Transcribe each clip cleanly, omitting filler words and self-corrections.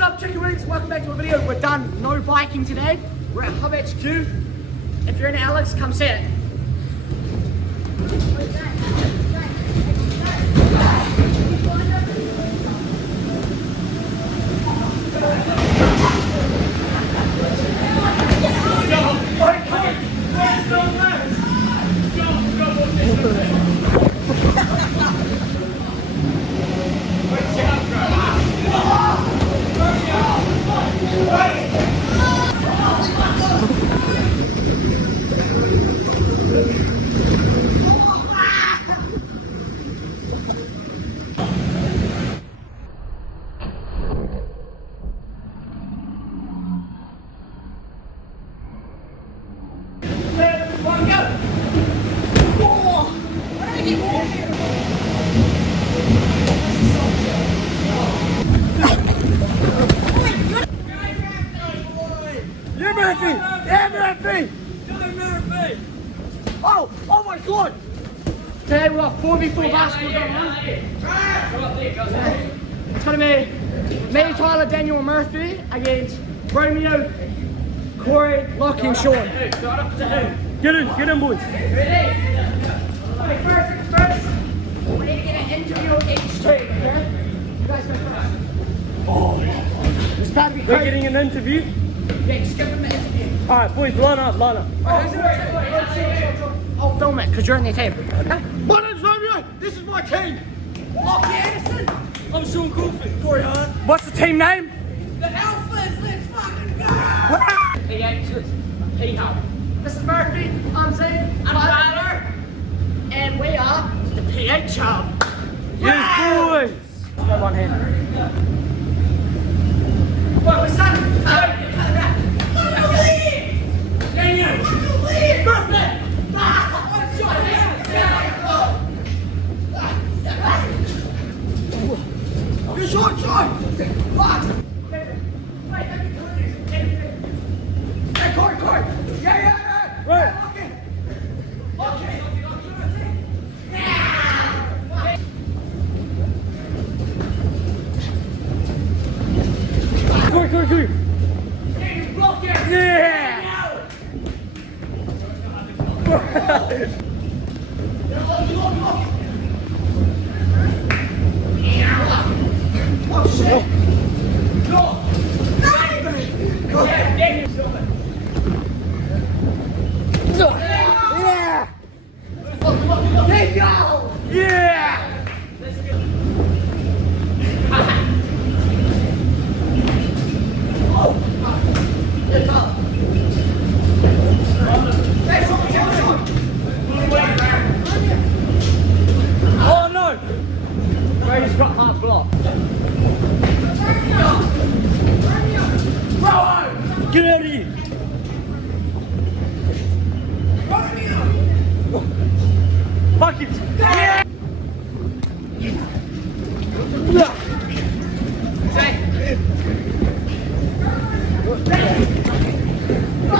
What's up, Chicken Wings? Welcome back to a video. We're done no biking today. We're at Hub HQ. If you're in Alex, come see it. Oh my god! Today we've got 4v4 basketball going on. It's gonna be me, Tyler, Daniel, and Murphy against Romeo, Corey, Lockie, and Sean. Get in, boys. Ready? First, we need to get an interview of each team, okay? You guys go first. It's about to be crazy. We're getting an interview? Yeah, just give them the interview. Alright, boys, line up. I'll film it, because you're on their team. My name's Romeo. This is my team. Lockie Anderson. I'm Sean Coulford. Corey Hunt. What's the team name? The Alphas. Let's fucking go. P8. P-Hub. This is Murphy. I'm Zane. I'm Tyler. And we are the PH Hub. Yes, boys. Go one hand. Wait, we're starting. Corey. Yeah! Oh shit. Yeah! Oh no! Brady's got half block. Get out of here! Fuck it! Yeah!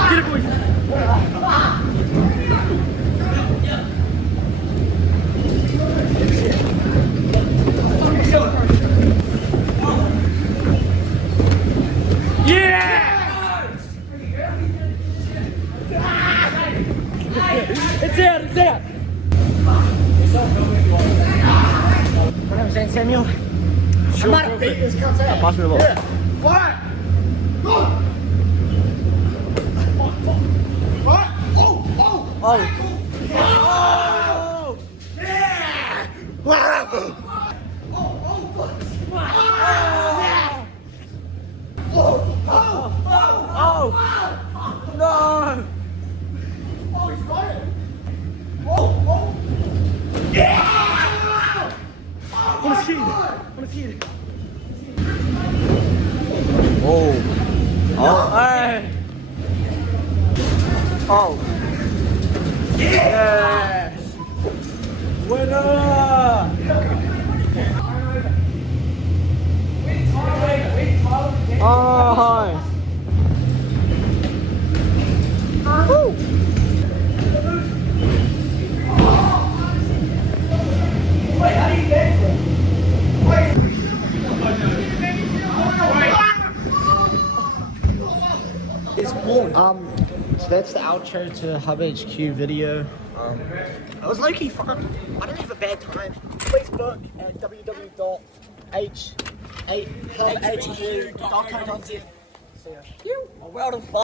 Get it, boys! It's out! My name's Zane Samuel. I'm not a beat this cunt's out. Pass me the ball. What? Go. What? Oh. Oh! Yeah. Oh! No! Wanna see it? Oh! Hey! Oh! Yes! Winner! Oh, hi! Woo! Wait, how do you get it? Wait. So that's the outro to Hub HQ video. It was low-key fun. I didn't have a bad time. Please book at www.hubhq.co.nz. See ya. Well done.